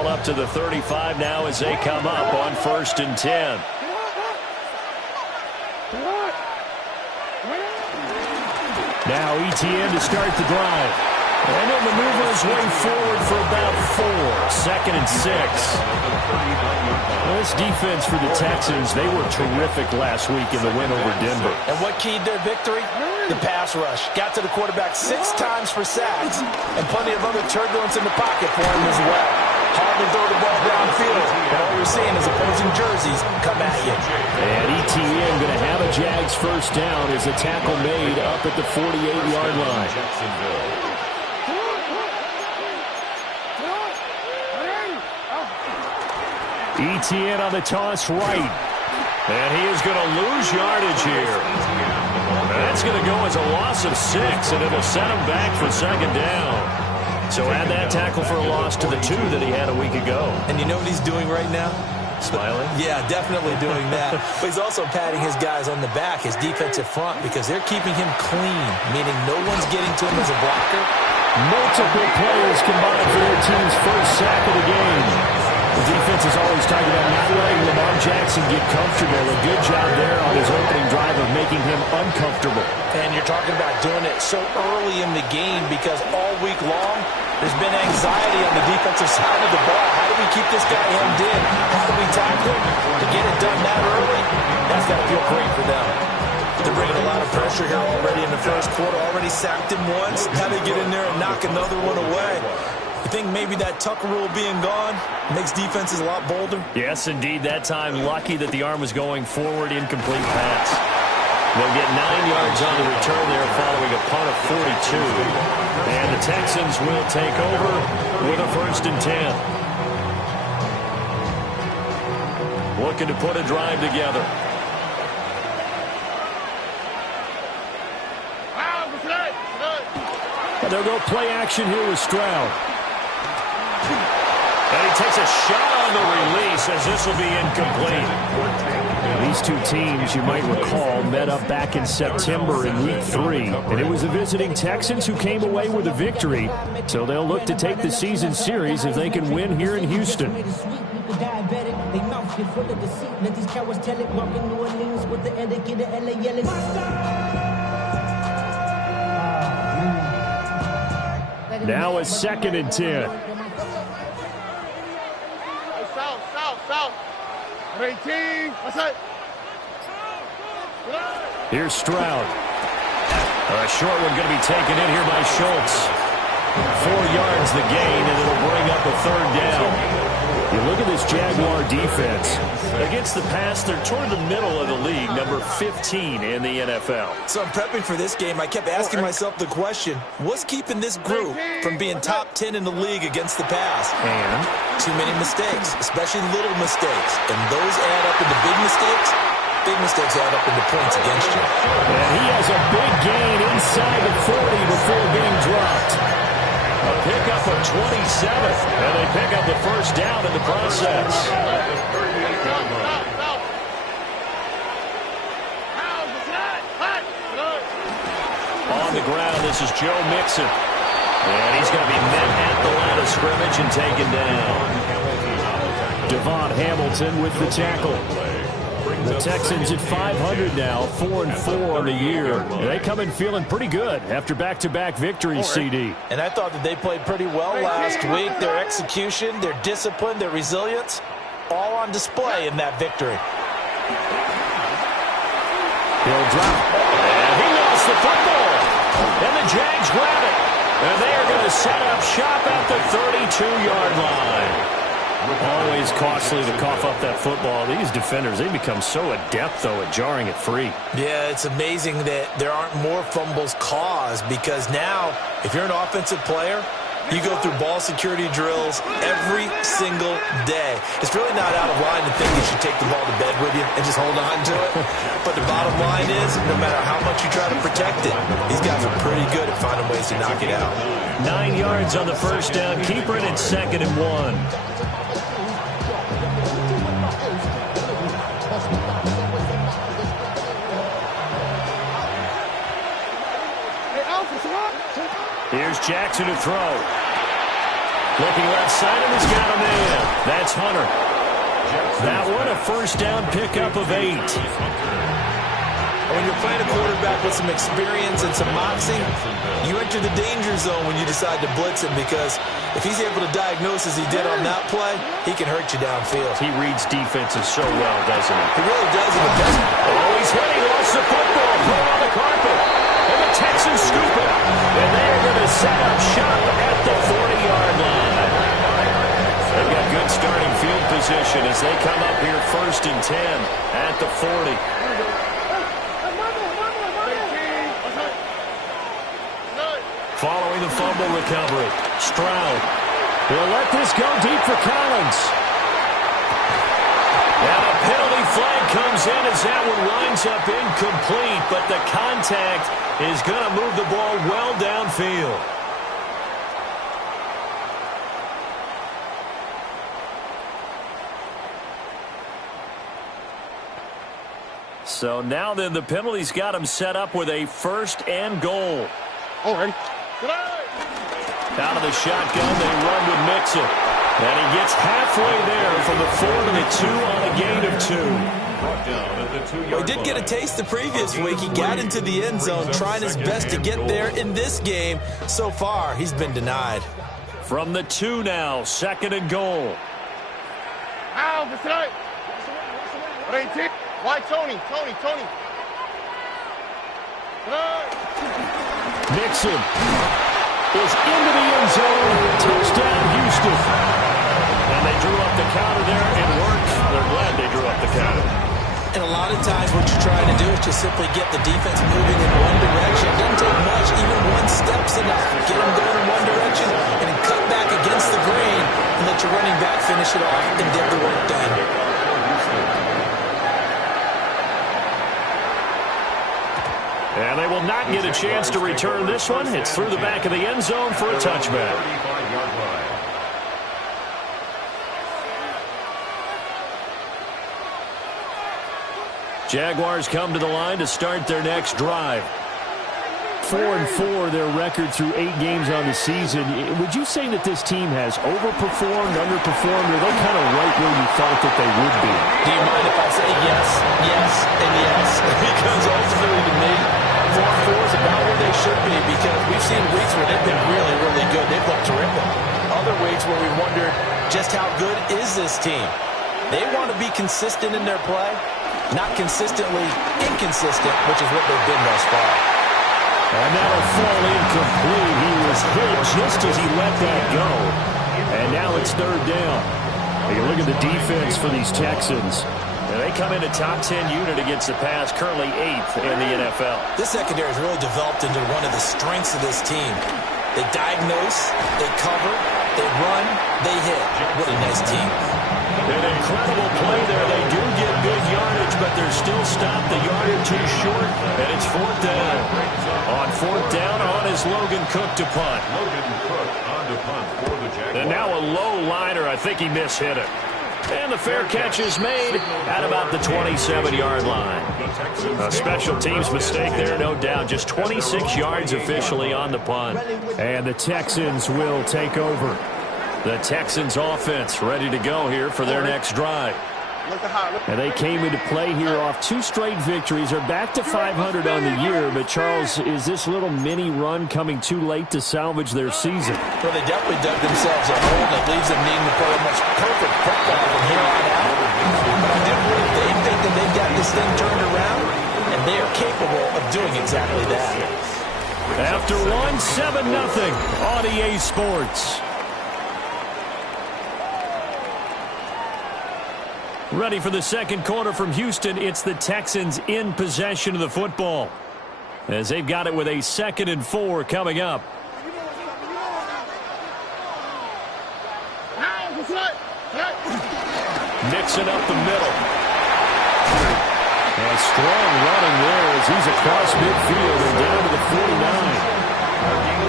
ball up to the 35 now as they come up on 1st and 10. Now ETN to start the drive. And he'll maneuver his way forward for about 4. 2nd and 6. Well, this defense for the Texans, they were terrific last week in the win over Denver. And what keyed their victory? The pass rush. Got to the quarterback 6 times for sacks, and plenty of other turbulence in the pocket for him as well. Hard to throw the ball downfield, and all you're seeing is opposing jerseys come at you. And ETN going to have a Jags first down as a tackle made up at the 48-yard line. ETN on the toss right. And he is going to lose yardage here. That's going to go as a loss of 6, and it'll set him back for 2nd down. So add that tackle for a loss to the 2 that he had a week ago. And you know what he's doing right now? Smiling? Yeah, definitely doing that. But he's also patting his guys on the back, his defensive front, because they're keeping him clean, meaning no one's getting to him as a blocker. Multiple players combined for their team's first sack of the game. The defense is always talking about not letting Lamar Jackson get comfortable. A good job there on his opening drive of making him uncomfortable. And you're talking about doing it so early in the game because all week long there's been anxiety on the defensive side of the ball. How do we keep this guy hemmed in? How do we tackle him? To get it done that early, that's got to feel great for them. They're bringing a lot of pressure here already in the first quarter. Already sacked him once. Now they get in there and knock another one away. You think maybe that Tucker rule being gone makes defenses a lot bolder? Yes, indeed. That time, lucky that the arm was going forward, incomplete pass. They'll get 9 yards on the return there following a punt of 42. And the Texans will take over with a 1st and 10. Looking to put a drive together. They'll go play action here with Stroud. And he takes a shot on the release as this will be incomplete. These two teams, you might recall, met up back in September in Week 3. And it was the visiting Texans who came away with a victory. So they'll look to take the season series if they can win here in Houston. Now a 2nd and 10. South. 18. What's that? Here's Stroud. A short one going to be taken in here by Schultz. 4 yards the gain, and it'll bring up a 3rd down. You look at this Jaguar defense. Against the pass, they're toward the middle of the league, number 15 in the NFL. So I'm prepping for this game. I kept asking myself the question, what's keeping this group from being top 10 in the league against the pass? And too many mistakes, especially little mistakes. And those add up into big mistakes. Big mistakes add up into points against you. And he has a big gain inside the 40 before being dropped. A pickup of 27, and they pick up the 1st down in the process. On the ground, this is Joe Mixon. And he's going to be met at the line of scrimmage and taken down. Devon Hamilton with the tackle. The Texans at 500 now, 4-4 on the year. And they come in feeling pretty good after back-to-back victories, CD. And I thought that they played pretty well last week. Their execution, their discipline, their resilience, all on display in that victory. He'll drop. And he lost the football. And the Jags grab it. And they are going to set up shop at the 32-yard line. Always costly to cough up that football. These defenders, they become so adept, though, at jarring it free. Yeah, it's amazing that there aren't more fumbles caused because now, if you're an offensive player, you go through ball security drills every single day. It's really not out of line to think you should take the ball to bed with you and just hold on to it. But the bottom line is, no matter how much you try to protect it, these guys are pretty good at finding ways to knock it out. 9 yards on the 1st down. Keeper it at 2nd and 1. Here's Jackson to throw. Looking left side, and he's got a man. That's Hunter. That one a first down pickup of 8. When you're playing a quarterback with some experience and some moxie, you enter the danger zone when you decide to blitz him, because if he's able to diagnose as he did on that play, he can hurt you downfield. He reads defenses so well, doesn't he? He really does. Oh, he's hit. He lost the football. Throw it on the carpet. And the Texans scoop it. And they're going to set up shop at the 40-yard line. They've got good starting field position as they come up here 1st and 10 at the 40. Following the fumble recovery, Stroud will let this go deep for Collins. And a penalty flag comes in as that one winds up incomplete, but the contact is going to move the ball well downfield. So now then the penalty's got him set up with a 1st and goal. Oh, ready? Out of the shotgun, they run with Mixon. And he gets halfway there from the 4 to the 2 on a gain of 2. Well, he did get a taste the previous week. He got into the end zone trying his best to get there in this game. So far, he's been denied. From the 2 now, 2nd and goal. Ow, that's right. Why Tony? Mixon is into the end zone. Touchdown, Houston. And they drew up the counter there. It worked. They're glad they drew up the counter. And a lot of times what you're trying to do is just simply get the defense moving in one direction. It doesn't take much. Even one step's enough. Get them going in one direction and then cut back against the grain and let your running back finish it off and get the work done. And they will not get a chance to return this one. It's through the back of the end zone for a touchback. Jaguars come to the line to start their next drive. 4-4 their record through 8 games on the season. Would you say that this team has overperformed, underperformed, or are they kind of right where you thought that they would be? Do you mind if I say yes, yes, and yes? Because ultimately to me, 4-4 is about where they should be, because we've seen weeks where they've been really, really good. They've looked terrific. Other weeks where we wondered just how good is this team. They want to be consistent in their play, not consistently inconsistent, which is what they've been thus far. And that'll fall incomplete. He was hit just as he let that go. And now it's 3rd down. You look at the defense for these Texans. And they come in a top 10 unit against the pass, currently 8th in the NFL. This secondary has really developed into one of the strengths of this team. They diagnose, they cover, they run, they hit. What a nice team. An incredible play there. They do get good yardage, but they're still stopped a yard or 2 short, and it's 4th down. On 4th down, on is Logan Cook to punt. And now a low liner. I think he mishit it. And the fair catch is made at about the 27-yard line. A special teams mistake there, no doubt. Just 26 yards officially on the punt. And the Texans will take over. The Texans offense ready to go here for their next drive. And they came into play here off 2 straight victories. They're back to 500 on the year. But, Charles, is this little mini run coming too late to salvage their season? Well, they definitely dug themselves a hole that leaves them needing to play almost perfect football from here on out. But I do believe they think that they've got this thing turned around, and they are capable of doing exactly that. After 7-0 on EA Sports. Ready for the second quarter from Houston. It's the Texans in possession of the football, as they've got it with a 2nd and 4 coming up. Mixing up the middle. And strong running there as he's across midfield and down to the 49.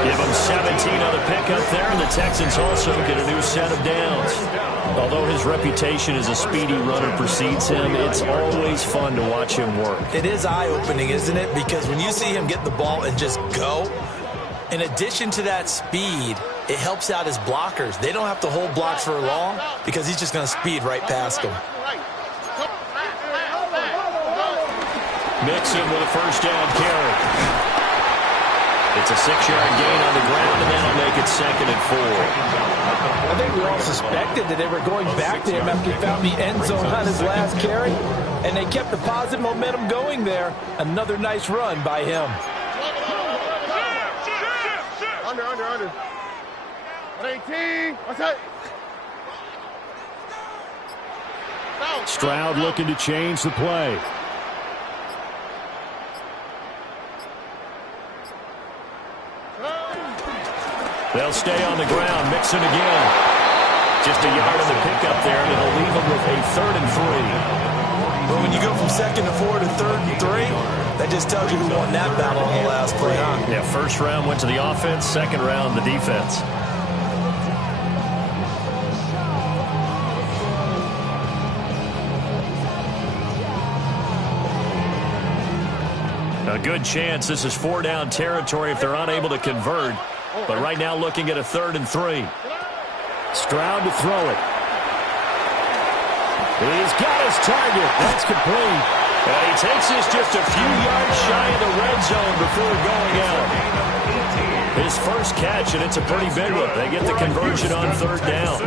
Give him 17 on the pickup there, and the Texans also get a new set of downs. Although his reputation as a speedy runner precedes him, it's always fun to watch him work. It is eye-opening, isn't it? Because when you see him get the ball and just go, and In addition to that speed, it helps out his blockers. They don't have to hold blocks for long because he's just going to speed right past them. Mixon with a first down carry. It's a 6-yard gain on the ground, and that'll make it 2nd and 4. I think we all suspected that they were going back to him after he found the end zone on his last carry, and they kept the positive momentum going there. Another nice run by him. Under. 118. What's that? Stroud looking to change the play. They'll stay on the ground. Mixon again. Just a yard of the pickup there, and it'll leave them with a 3rd and 3. But when you go from 2nd and 4 to 3rd and 3, that just tells you who won that battle on the last play, huh? Yeah, first round went to the offense, second round the defense. A good chance this is 4-down territory if they're unable to convert. But right now looking at a 3rd and 3. Stroud to throw it. He's got his target. That's complete. And he takes this just a few yards shy of the red zone before going out. His first catch, and it's a pretty big one. They get the conversion on 3rd down.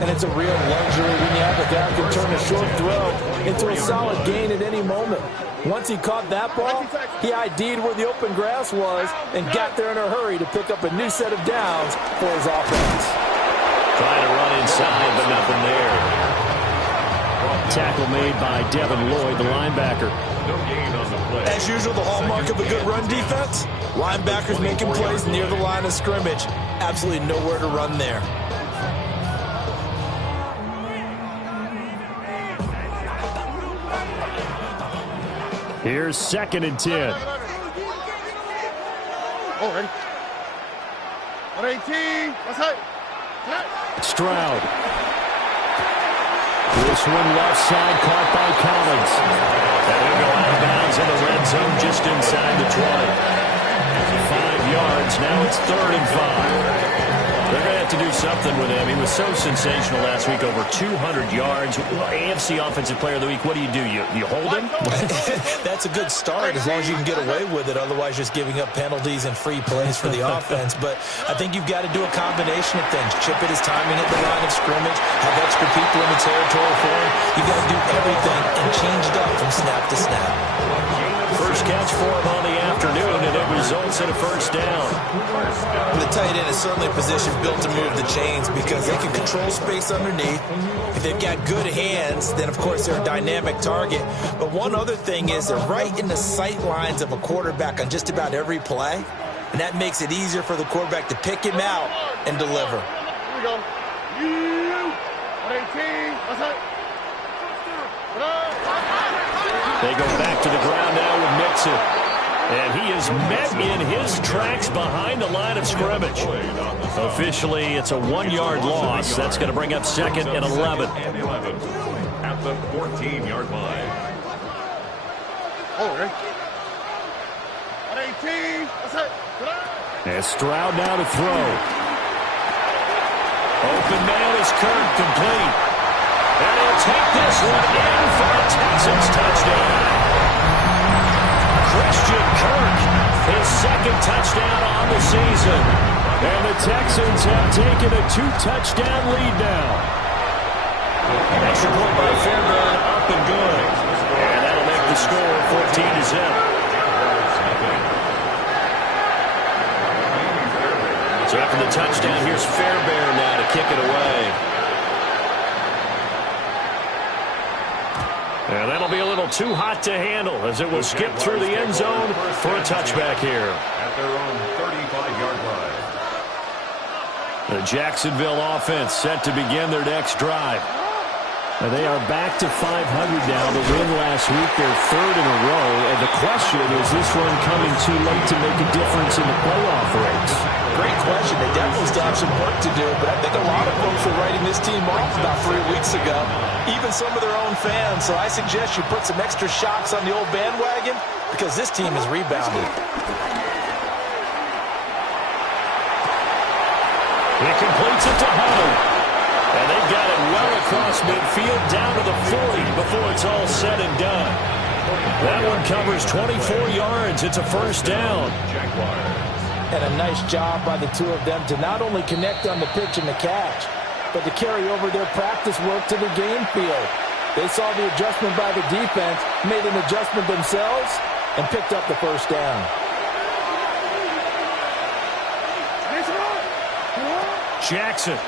And it's a real luxury when you have a guy who can turn a short throw into a solid gain at any moment. Once he caught that ball, he ID'd where the open grass was and got there in a hurry to pick up a new set of downs for his offense. Trying to run inside, but nothing there. Tackle made by Devin Lloyd, the linebacker. As usual, the hallmark of a good run defense, linebackers making plays near the line of scrimmage. Absolutely nowhere to run there. Here's 2nd and 10. Ready. 118. What's that? Stroud. This one left side caught by Collins. And he'll go out of bounds in the red zone just inside the 20. 5 yards. Now it's 3rd and 5. They're going to have to do something with him. He was so sensational last week, over 200 yards. AFC Offensive Player of the Week, what do? You hold him? That's a good start as long as you can get away with it. Otherwise, just giving up penalties and free plays for the offense. But I think you've got to do a combination of things. Chip at his timing at the line of scrimmage, have extra people in the territory for him. You've got to do everything and change it up from snap to snap. First catch for him on the afternoon, and it results in a first down. The tight end is certainly a position built to move the chains because they can control space underneath. If they've got good hands, then, of course, they're a dynamic target. But one other thing is they're right in the sight lines of a quarterback on just about every play, and that makes it easier for the quarterback to pick him out and deliver. Here we go. 118. What's that? They go back to the ground now with Mixon. And he is met in his tracks behind the line of scrimmage. Officially, it's a 1-yard loss. That's going to bring up 2nd and 11. At the 14-yard line. Ready. 118. What's that? And Stroud now to throw. Open man is Kirk, complete. And he'll take this one in for a Texans touchdown. Christian Kirk, his 2nd touchdown on the season. And the Texans have taken a 2-touchdown lead now. Extra point by Fairbairn, up and good. And that'll make the score 14-0. So after the touchdown, here's Fairbairn now to kick it away. And that'll be a little too hot to handle as it will skip through the end zone for a touchback here. At their own 35-yard line. The Jacksonville offense set to begin their next drive. And they are back to 500 now. The win last week, their 3rd in a row. And the question is this one coming too late to make a difference in the playoff race? Great question. They definitely still have some work to do, but I think a lot of folks were writing this team off about 3 weeks ago, even some of their own fans. So I suggest you put some extra shocks on the old bandwagon because this team has rebounded. He completes it to Hubbard. And they've got it well across midfield down to the 40 before it's all said and done. That one covers 24 yards. It's a first down. And a nice job by the two of them to not only connect on the pitch and the catch, but to carry over their practice work to the game field. They saw the adjustment by the defense, made an adjustment themselves, and picked up the first down. Jackson.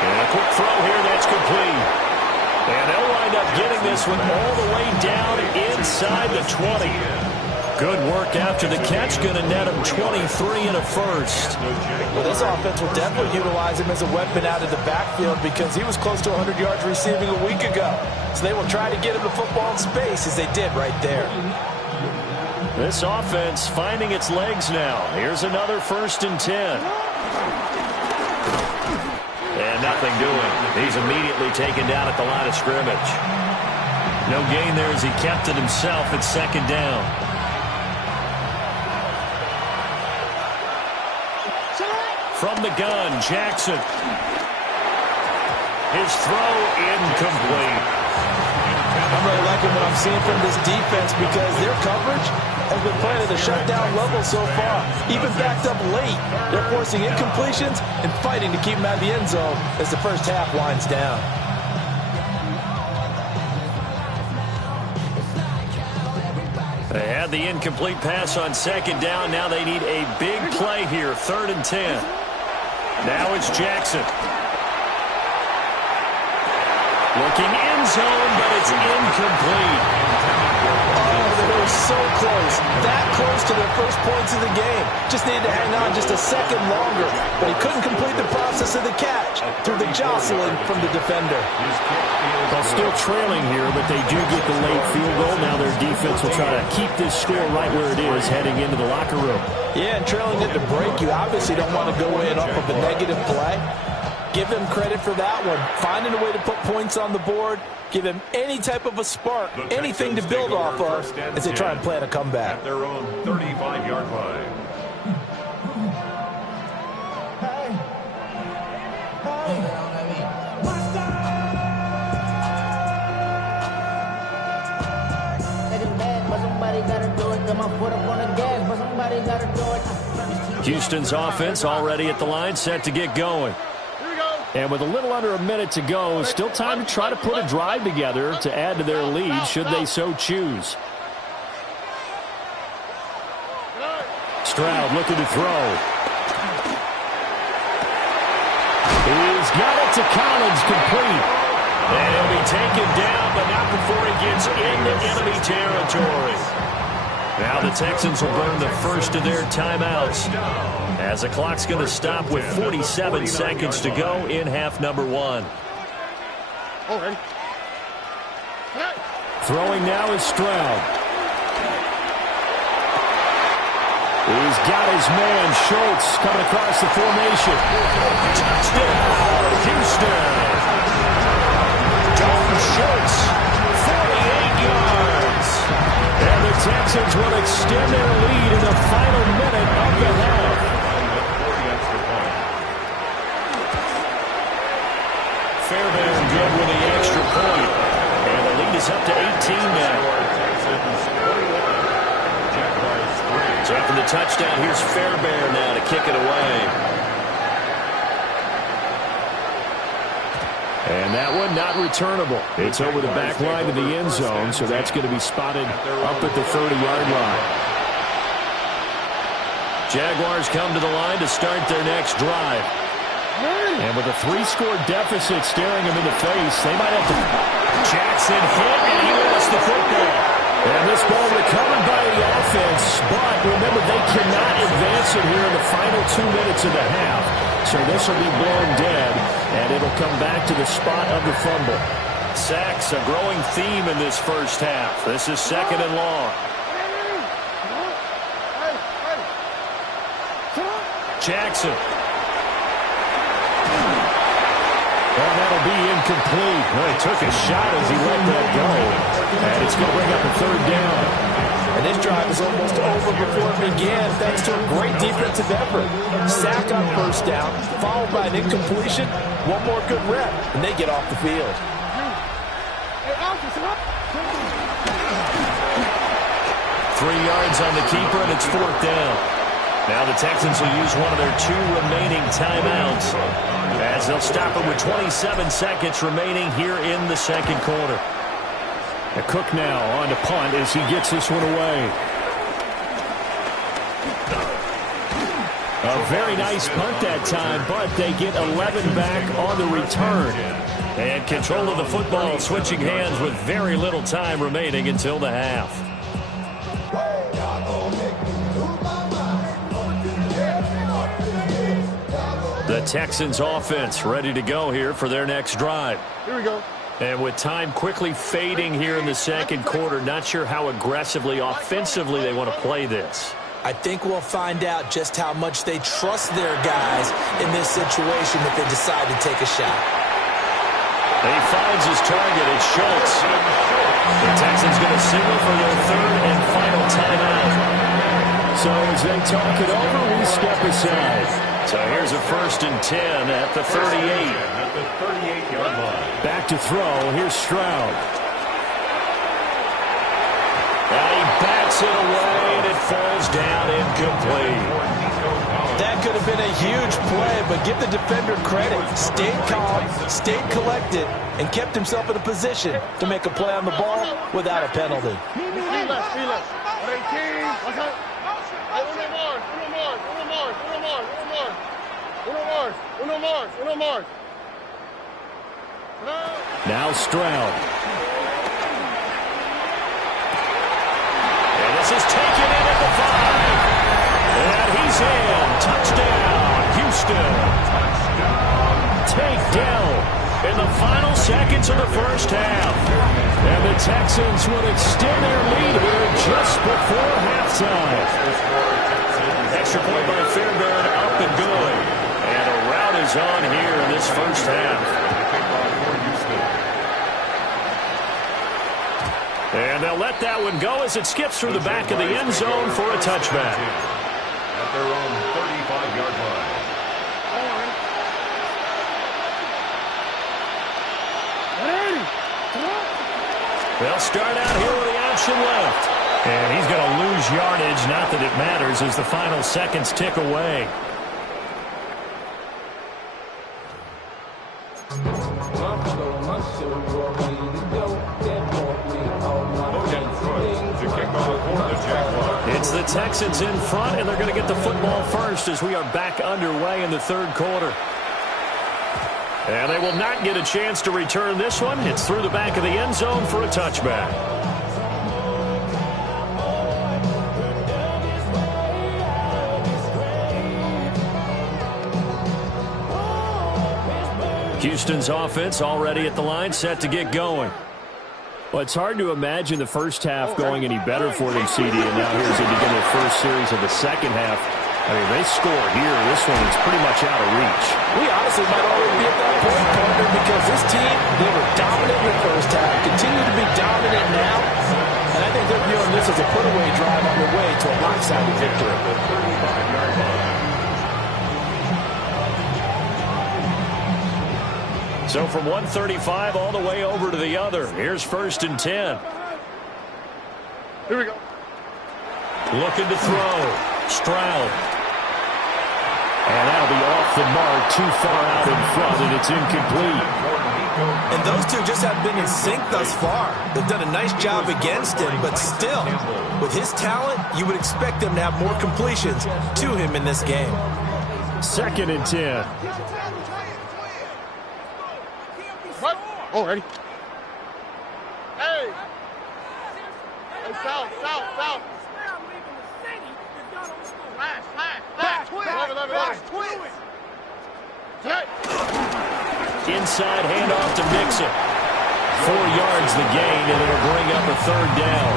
And a quick throw here that's complete. And they'll wind up getting this one all the way down inside the 20. Good work after the catch. Going to net him 23 and a first. Well, this offense will definitely utilize him as a weapon out of the backfield because he was close to 100 yards receiving a week ago. So they will try to get him the football in space as they did right there. This offense finding its legs now. Here's another 1st and 10. And nothing doing. He's immediately taken down at the line of scrimmage. No gain there as he kept it himself at 2nd down. From the gun, Jackson. His throw incomplete. I'm really liking what I'm seeing from this defense because their coverage has been playing at a shutdown level so far. Even backed up late, they're forcing incompletions and fighting to keep them out of the end zone as the first half winds down. They had the incomplete pass on 2nd down. Now they need a big play here, 3rd and 10. Now it's Jackson. Looking end zone, but it's incomplete. Oh, they were so close. That close to their first points of the game. Just needed to hang on just a second longer. But he couldn't complete the process of the catch through the jostling from the defender. Well, still trailing here, but they do get the late field goal. Now their defense will try to keep this score right where it is heading into the locker room. Yeah, and trailing at the break, you obviously don't want to go in off of a negative play. Give them credit for that one. Finding a way to put points on the board. Give them any type of a spark, anything to build off of as they try and plan a comeback. At their own 35-yard line. Houston's offense already at the line, set to get going. And with a little under a minute to go, still time to try to put a drive together to add to their lead should they so choose. Stroud looking to throw. He's got it to Collins, complete. And he'll be taken down, but not before he gets into enemy territory. Now the Texans will burn the first of their timeouts as the clock's going to stop with 47 seconds to go in half number 1. Throwing now is Stroud. He's got his man, Schultz, coming across the formation. Touchdown, Houston. Dalton Schultz, 48 yards. And the Texans will extend their lead in the final minute of the half. Fairbairn good with the extra point. And the lead is up to 18 now. So after the touchdown, here's Fairbairn now to kick it away. And that one not returnable. It's over the back line of the end zone, so that's going to be spotted up at the 30-yard line. Jaguars come to the line to start their next drive. And with a 3-score deficit staring them in the face, they might have to... Jackson hit, and he lost the football. And this ball recovered by the offense, but remember, they cannot advance it here in the final 2 minutes of the half. So this will be blown dead, and it'll come back to the spot of the fumble. Sacks, a growing theme in this first half. This is 2nd and long. Jackson. Well, that'll be incomplete. Well, he took a shot as he let that go. And it's going to bring up a 3rd down. And this drive is almost over before it began thanks to a great defensive effort. Sack on first down, followed by an incompletion. One more good rep, and they get off the field. 3 yards on the keeper, and it's 4th down. Now the Texans will use one of their 2 remaining timeouts as they'll stop it with 27 seconds remaining here in the second quarter. Cook now on to punt as he gets this one away. A very nice punt that time, but they get 11 back on the return. And control of the football switching hands with very little time remaining until the half. The Texans offense ready to go here for their next drive. Here we go. And with time quickly fading here in the second quarter, not sure how aggressively, offensively they want to play this. I think we'll find out just how much they trust their guys in this situation if they decide to take a shot. He finds his target. It's Schultz. The Texans going to signal for their 3rd and final timeout. So as they talk it over, we step aside. So here's a 1st and 10 at the 38. At the 38-yard line. Back to throw. Here's Stroud. And he bats it away, and it falls down incomplete. That could have been a huge play, but give the defender credit. Stayed calm, stayed collected, and kept himself in a position to make a play on the ball without a penalty. Now Stroud. And this is taken in at the 5. And he's in. Touchdown, Houston. Takedown in the final seconds of the first half. And the Texans would extend their lead here just before halftime. Extra point by Fairbairn, up and good. And a rout is on here in this first half. And they'll let that one go as it skips through the back of the end zone for a touchback. At their own 35-yard line. They'll start out here with the option left. And he's going to lose yardage, not that it matters, as the final seconds tick away. It's the Texans in front, and they're going to get the football first as we are back underway in the third quarter. And they will not get a chance to return this one. It's through the back of the end zone for a touchback. Houston's offense already at the line, set to get going. Well, it's hard to imagine the first half going any better for them, CD, and now here as they begin their first series of the second half. I mean, they score here. This one is pretty much out of reach. We honestly might already be at that point, partner, because this team, they were dominant in the first half, continue to be dominant now, and I think they're viewing this as a put-away drive on their way to a lopsided victory. So from 135 all the way over to the other. Here's 1st and 10. Here we go. Looking to throw. Stroud. And that'll be off the mark, too far out in front, and it's incomplete. And those two just have been in sync thus far. They've done a nice job against him, but still, with his talent, you would expect them to have more completions to him in this game. 2nd and 10. What? Already. Hey! Hey, south. Inside handoff to Mixon. 4 yards the gain, and it'll bring up a 3rd down.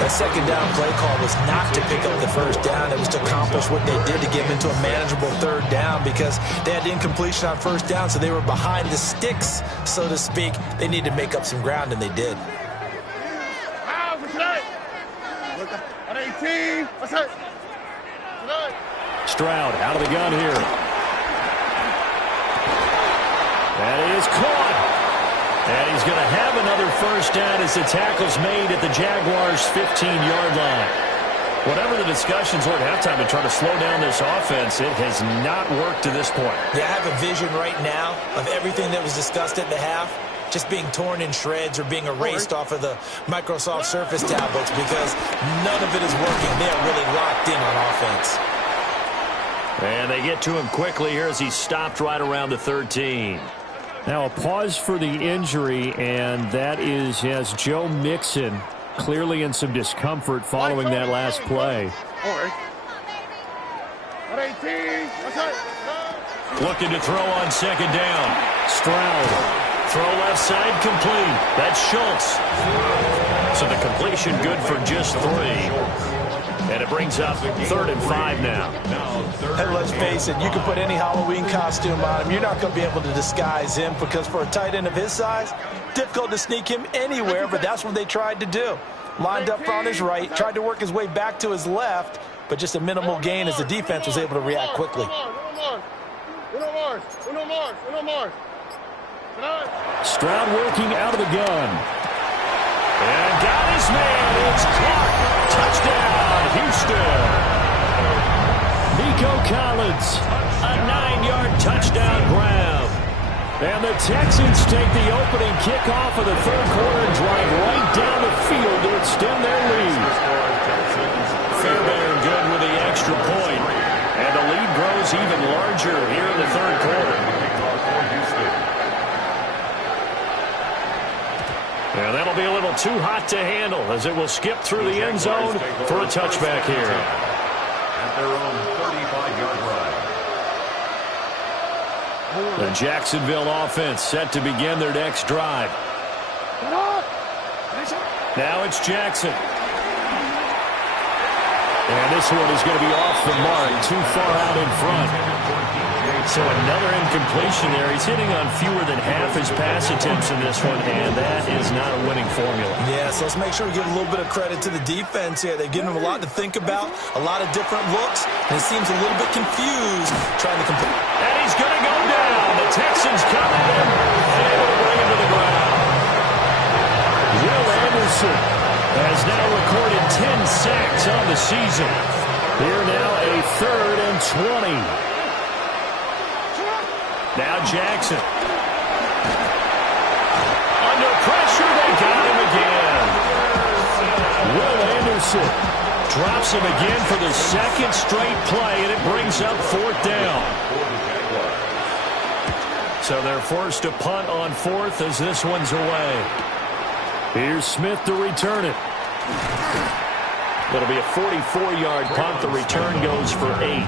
That second down play call was not to pick up the first down. It was to accomplish what they did to get them into a manageable 3rd down because they had incompletion on first down, so they were behind the sticks, so to speak. They needed to make up some ground, and they did. 18. That's it. Stroud out of the gun here. That is caught. And he's going to have another first down as the tackle's made at the Jaguars' 15-yard line. Whatever the discussions were at halftime to try to slow down this offense, it has not worked to this point. Yeah, I have a vision right now of everything that was discussed at the half just being torn in shreds or being erased off of the Microsoft Surface tablets because none of it is working. They are really locked in on offense. And they get to him quickly here as he stopped right around the 13. Now a pause for the injury, and that is as Joe Mixon clearly in some discomfort following that last play. All right. 18. That's it. Looking to throw on second down. Stroud. Throw left side complete. That's Schultz. So the completion good for just 3. And it brings up 3rd and 5 now. And let's face it, you can put any Halloween costume on him. You're not going to be able to disguise him because for a tight end of his size, difficult to sneak him anywhere, but that's what they tried to do. Lined up on his right, tried to work his way back to his left, but just a minimal gain as the defense was able to react quickly. Stroud working out of the gun. And got his man. It's Clark. Touchdown, Houston. Nico Collins. A 9-yard touchdown grab. And the Texans take the opening kickoff of the third quarter and drive right down the field to extend their lead. Fairbairn good with the extra point. And the lead grows even larger here in the third quarter. And that'll be a little too hot to handle as it will skip through the end zone for a touchback here. At their own 35-yard line. The Jacksonville offense set to begin their next drive. Now it's Jackson. And this one is going to be off the mark, too far out in front. So another incompletion there. He's hitting on fewer than half his pass attempts in this one, and that is not a winning formula. Yeah, so let's make sure we give a little bit of credit to the defense here. They've given him a lot to think about, a lot of different looks, and he seems a little bit confused trying to complete. And he's going to go down. The Texans come at him and able to bring him to the ground. Will Anderson has now recorded 10 sacks on the season. Here now a 3rd and 20. Now Jackson. Under pressure, they got him again. Will Anderson drops him again for the second straight play, and it brings up 4th down. So they're forced to punt on 4th as this one's away. Here's Smith to return it. It'll be a 44-yard punt. The return goes for 8.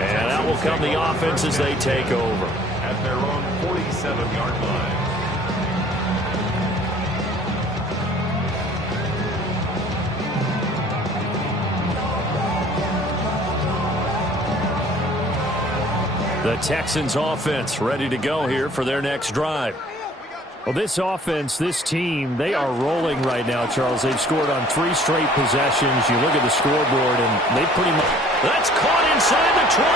And that will come the offense as they take over. At their own 47-yard line. The Texans offense ready to go here for their next drive. Well, this offense, this team, they are rolling right now, Charles. They've scored on 3 straight possessions. You look at the scoreboard, and they pretty much... That's caught inside the 20.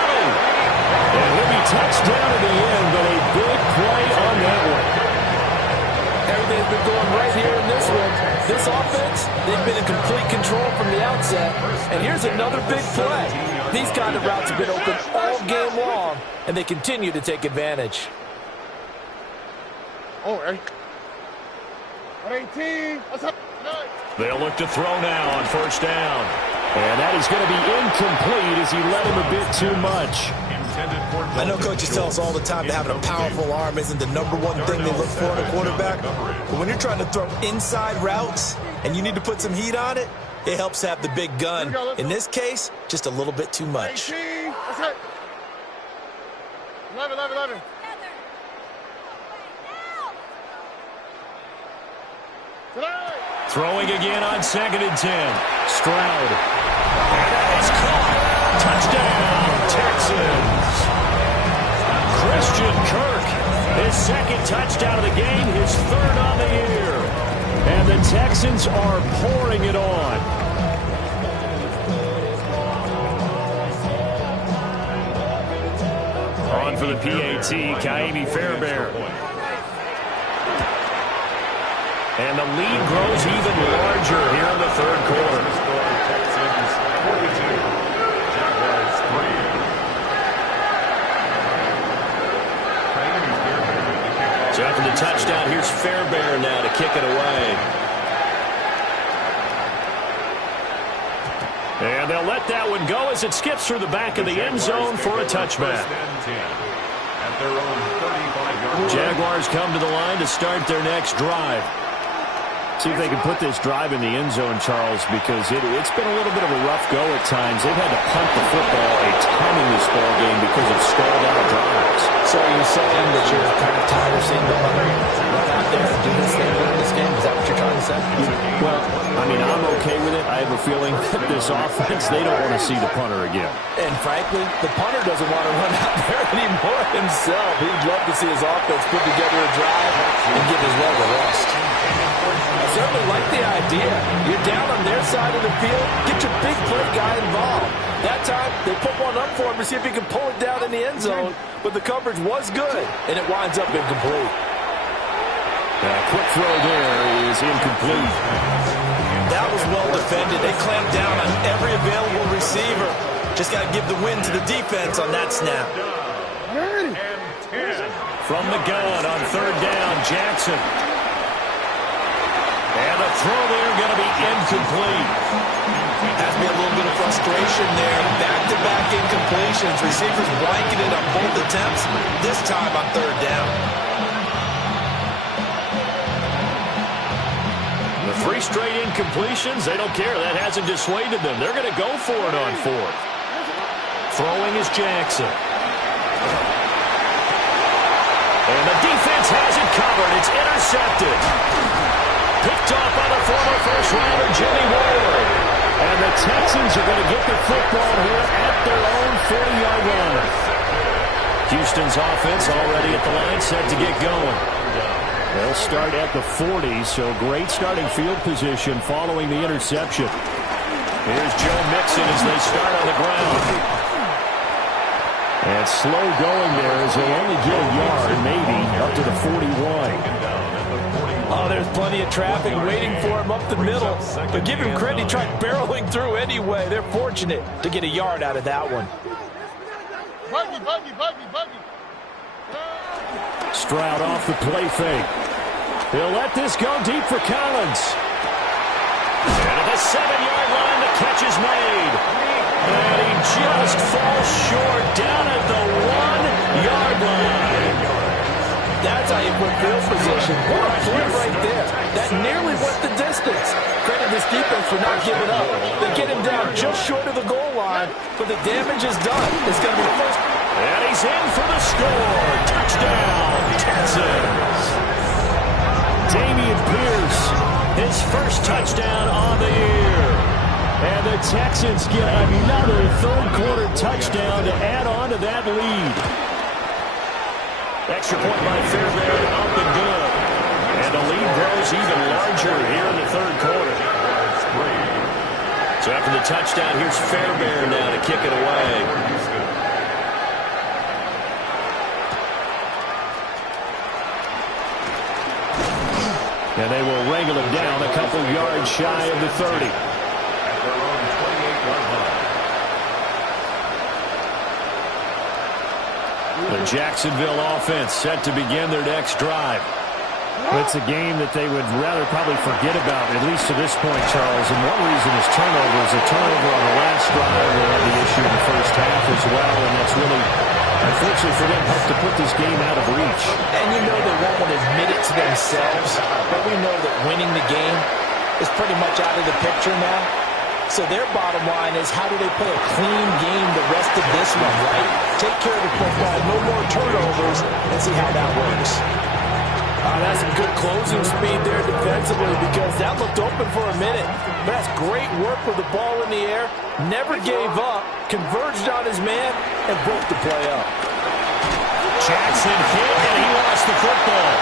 And he'll be touched down at the end, but a big play on that one. Everything's been going right here in this one. This offense, they've been in complete control from the outset. And here's another big play. These kind of routes have been open all game long, and they continue to take advantage. All right. 18. They'll look to throw now on 1st down. And that is going to be incomplete as he led him a bit too much. I know coaches tell us all the time that having a powerful arm isn't the #1 thing they look for in a quarterback. But when you're trying to throw inside routes and you need to put some heat on it, it helps have the big gun. In this case, just a little bit too much. 18. That's it. 11. Throwing again on 2nd and 10. Stroud. And that is caught. Touchdown, Texans. Christian Kirk, his 2nd touchdown of the game, his 3rd on the year. And the Texans are pouring it on. on for the PAT, Kaimi Fairbairn. And the lead grows even larger here in the third quarter. So after the touchdown, here's Fairbairn now to kick it away. And they'll let that one go as it skips through the back of the end zone for a touchback. Jaguars come to the line to start their next drive. See if they can put this drive in the end zone, Charles, because it's been a little bit of a rough go at times. They've had to punt the football a ton in this ball game because of stalled out drives. So are you saying that you're kind of tired of seeing the punter run out there and do this thing in this game? Is that what you're trying to say? Well, I mean, I'm okay with it. I have a feeling that this offense, they don't want to see the punter again. And frankly, the punter doesn't want to run out there anymore himself. He'd love to see his offense put together a drive and give his leg a rest. I certainly like the idea. You're down on their side of the field. Get your big play guy involved. That time, they put one up for him to see if he can pull it down in the end zone. But the coverage was good, and it winds up incomplete. Quick throw there is incomplete. That was well defended. They clamped down on every available receiver. Just got to give the win to the defense on that snap. From the gun on third down, Jackson. And the throw there going to be incomplete. Has to be a little bit of frustration there. Back-to-back incompletions. Receivers blanketed on both attempts, this time on third down. The 3 straight incompletions, they don't care. That hasn't dissuaded them. They're going to go for it on fourth. Throwing is Jackson. And the defense has it covered. It's intercepted. Picked off by the former first-rounder, Jimmy Ward. And the Texans are going to get the football here at their own 40-yard line. Houston's offense already at the line, set to get going. They'll start at the 40, so great starting field position following the interception. Here's Joe Mixon as they start on the ground. And slow going there as he'll only get a yard, maybe, up to the 41. Oh, there's plenty of traffic waiting for him up the middle. But give him credit, he tried barreling through anyway. They're fortunate to get a yard out of that one. Buggy. Stroud off the play fake. He'll let this go deep for Collins. And at the 7-yard line, the catch is made. And he just falls short down at the 1-yard line. That's how you put field position. What a play right there. That nearly went the distance. Credit this defense for not giving up. They get him down just short of the goal line, but the damage is done. It's going to be first. And he's in for the score. Touchdown, Texans. Dameon Pierce, his first touchdown on the year. And the Texans get another third-quarter touchdown to add on to that lead. Extra point by Fairbairn, up and good. And the lead grows even larger here in the third quarter. So after the touchdown, here's Fairbairn now to kick it away. And they will wrangle him down a couple yards shy of the 30. The Jacksonville offense set to begin their next drive. It's a game that they would rather probably forget about, at least to this point, Charles. And one reason is turnovers. A turnover on the last drive, they had the issue in the first half as well, and that's really, unfortunately for them, helped to put this game out of reach. And you know they won't admit it to themselves, but we know that winning the game is pretty much out of the picture now. So their bottom line is, how do they play a clean game the rest of this one, right? Take care of the football, no more turnovers, and see how that works. That's some good closing speed there defensively, because that looked open for a minute. But that's great work with the ball in the air. Never gave up, converged on his man, and broke the play up. Jackson hit, and he lost the football.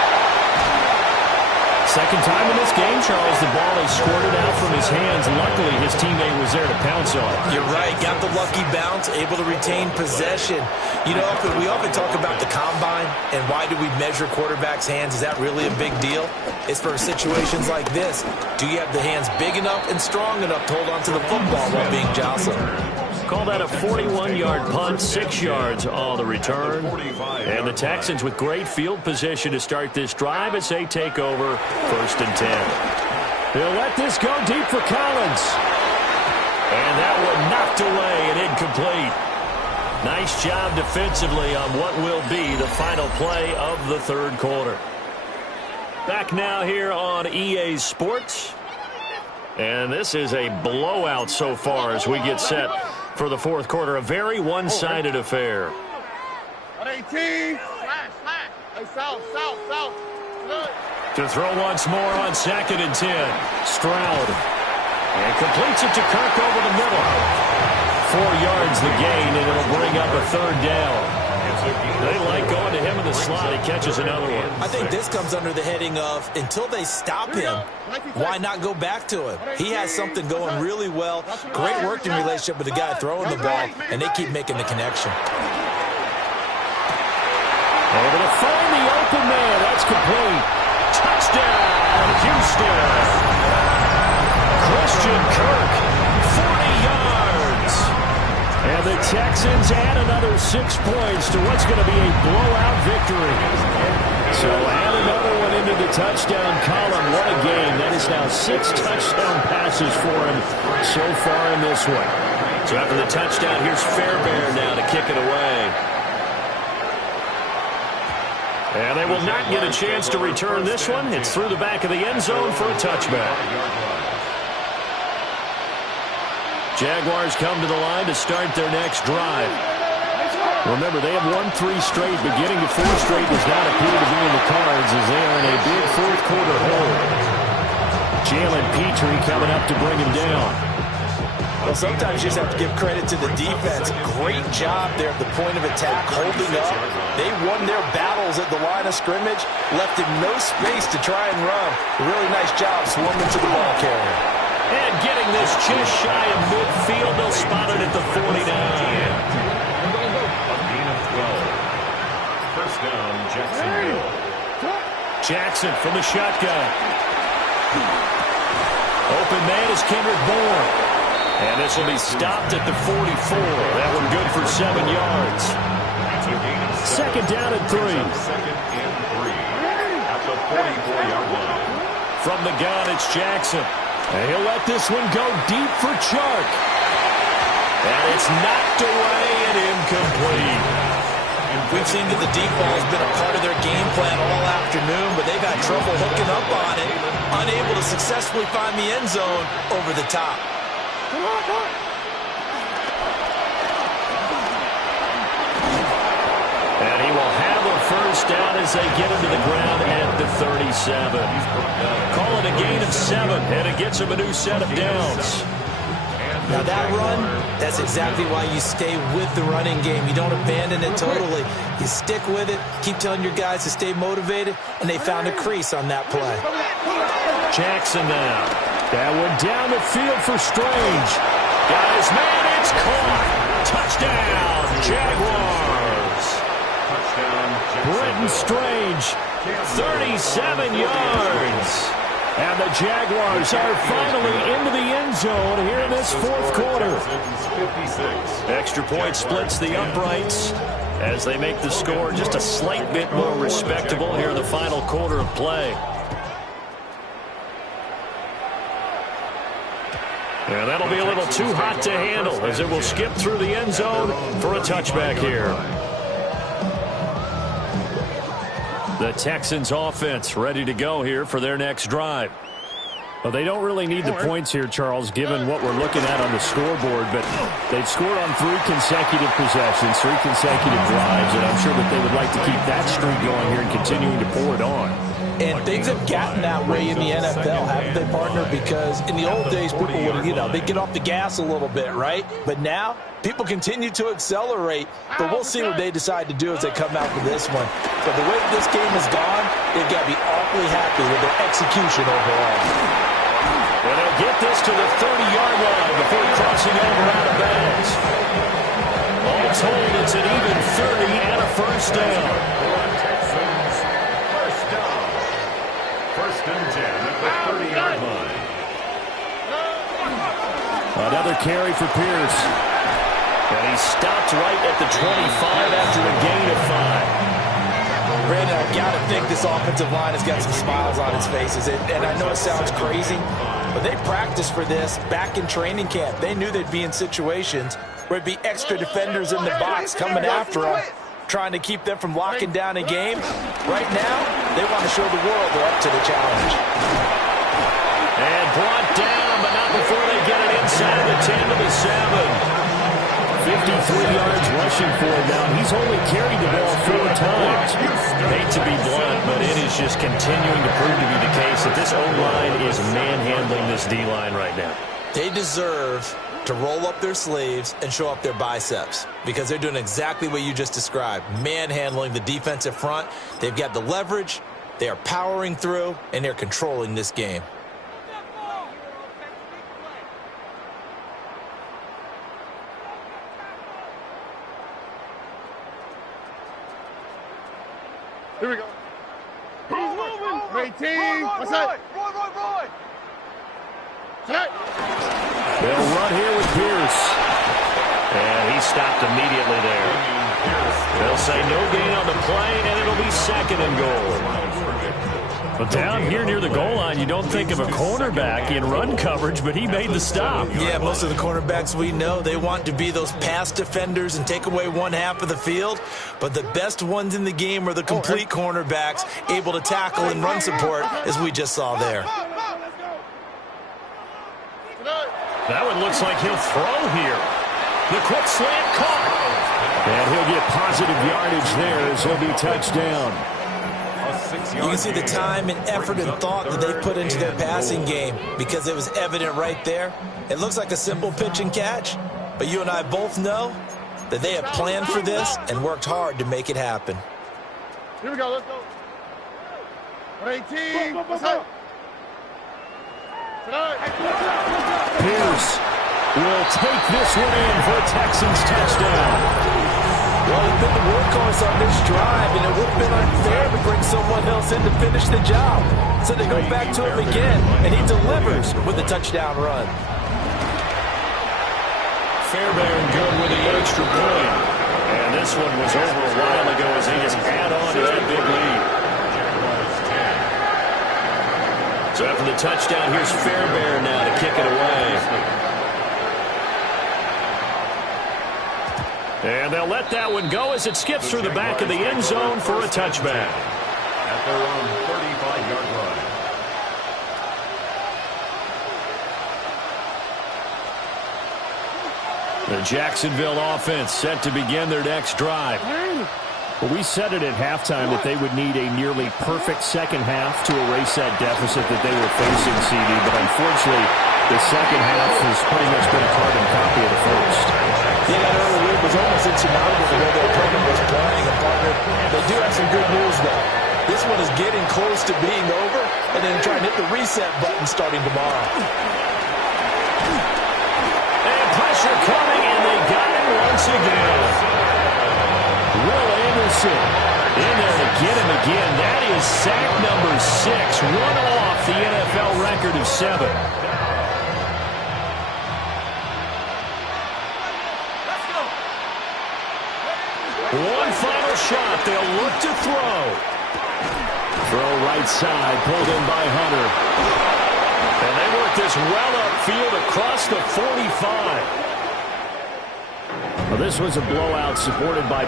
Second time in this game, Charles, the ball is squirted out from his hands. Luckily, his teammate was there to pounce on it. You're right. Got the lucky bounce, able to retain possession. You know, we often talk about the combine and why do we measure quarterbacks' hands. Is that really a big deal? It's for situations like this. Do you have the hands big enough and strong enough to hold on to the football while being jostled? Call that a 41-yard punt, 6 yards on the return. And the Texans with great field position to start this drive as they take over 1st and 10. They'll let this go deep for Collins. And that one knocked away and incomplete. Nice job defensively on what will be the final play of the 3rd quarter. Back now here on EA Sports. And this is a blowout so far as we get set for the 4th quarter. A very one-sided affair. 18. Hey, south. To throw once more on 2nd and 10. Stroud. And completes it to Kirk over the middle. 4 yards the gain, and it'll bring up a 3rd down. They like going to him in the slot. He catches another one. I think this comes under the heading of until they stop him, why not go back to him? He has something going really well. Great working relationship with the guy throwing the ball, and they keep making the connection. Able to find the open man. That's complete. Touchdown, Houston. Christian Kirk, 40 yards. And the Texans add another 6 points to what's going to be a blowout victory. So add another one into the touchdown column. What a game. That is now 6 touchdown passes for him so far in this one. So after the touchdown, here's Fairbairn now to kick it away. And they will not get a chance to return this one. It's through the back of the end zone for a touchback. Jaguars come to the line to start their next drive. Remember, they have won 3 straight, but getting to 4 straight does not appear to be in the cards as they are in a big 4th quarter hole. Jalen Petrie coming up to bring him down. Well, sometimes you just have to give credit to the defense. Great job there at the point of attack, holding up. They won their battles at the line of scrimmage, left him no space to try and run. A really nice job swarming to the ball carrier. And getting this just shy of midfield, they'll spot it at the 49. A gain of 12. First down, Jacksonville. Jackson from the shotgun. Open man is Kendrick Bourne. And this will be stopped at the 44. That one good for 7 yards. Second down and 3. Second and 3 at the 44-yard line. From the gun, it's Jackson. And he'll let this one go deep for Chark. And it's knocked away and incomplete. We've seen that the deep ball has been a part of their game plan all afternoon, but they've had trouble hooking up on it, unable to successfully find the end zone over the top. And he will have a first down as they get into the ground at the 37. Call it a gain of 7, and it gets him a new set of downs. Now that run, that's exactly why you stay with the running game. You don't abandon it totally. You stick with it, keep telling your guys to stay motivated, and they found a crease on that play. Jackson now. That one down the field for Strange. Got his man, it's caught. Touchdown, Jaguars. Britton Strange, 37 yards. And the Jaguars are finally into the end zone here in this 4th quarter. Extra point splits the uprights as they make the score just a slight bit more respectable here in the final quarter of play. And that'll be a little too hot to handle as it will skip through the end zone for a touchback here. The Texans offense ready to go here for their next drive. Well, they don't really need the points here, Charles, given what we're looking at on the scoreboard, but they've scored on 3 consecutive possessions, 3 consecutive drives, and I'm sure that they would like to keep that streak going here and continuing to pour it on. And things have gotten that way in the NFL, haven't they, partner? Because in the old days, people would, they'd get off the gas a little bit, right? But now, people continue to accelerate. But we'll see what they decide to do as they come out for this one. But the way this game has gone, they've got to be awfully happy with their execution overall. And they'll get this to the 30-yard line before crossing over out of bounds. All told, it's an even 30 and a first down. First down. First and 10 at the 30-yard line. Another carry for Pierce. And he stopped right at the 25 after a gain of 5. Brandon, I've got to think this offensive line has got some smiles on its faces. And I know it sounds crazy, but they practiced for this back in training camp. They knew they'd be in situations where it'd be extra defenders in the box coming after them, trying to keep them from locking down a game. Right now, they want to show the world they're up to the challenge. And brought down, but not before they get it inside the 10 to the 7. 53 yards rushing for him now. He's only carried the ball 4 times. Hate to be blunt, but it is just continuing to prove to be the case that this O-line is manhandling this D-line right now. They deserve to roll up their sleeves and show up their biceps because they're doing exactly what you just described, manhandling the defensive front. They've got the leverage, they are powering through, and they're controlling this game. Here we go. He's moving. 18. What's that? Roy. Set. They'll run here with Pierce. And he stopped immediately there. They'll say no gain on the play, and it'll be 2nd and goal. But down here near the goal line, you don't think of a cornerback in run coverage, but he made the stop. Yeah, most of the cornerbacks we know, they want to be those pass defenders and take away one half of the field. But the best ones in the game are the complete cornerbacks, able to tackle and run support, as we just saw there. That one looks like he'll throw here. The quick slant caught. And he'll get positive yardage there as he'll be touched down. You can see the time and effort and thought that they put into their passing game because it was evident right there. It looks like a simple pitch and catch, but you and I both know that they have planned for this and worked hard to make it happen. Here we go. Let's go. 18. What's up? Pierce will take this one in for a Texans touchdown. Well, he's been the workhorse on this drive, and it would have been unfair to bring someone else in to finish the job. So they go back to him again, and he delivers with a touchdown run. Fairbairn good with the extra point. And this one was over a while ago as he just add on to that big lead. So after the touchdown, here's Fairbairn now to kick it away. And they'll let that one go as it skips through the back of the end zone for a touchback. At their own 35-yard line. The Jacksonville offense set to begin their next drive. Well, we said it at halftime that they would need a nearly perfect second half to erase that deficit that they were facing, CD. But unfortunately, the second half has pretty much been a carbon copy of the first. Yeah, that early lead was almost insurmountable the way their opponent was playing. And partner, they do have some good news, though. This one is getting close to being over, and then try and hit the reset button starting tomorrow. And pressure coming, and they got him once again. Will Anderson in there to get him again. That is sack number 6, one off the NFL record of 7. One final shot. They'll look to throw. Throw right side, pulled in by Hunter. And they work this well upfield across the 45. Well, this was a blowout supported by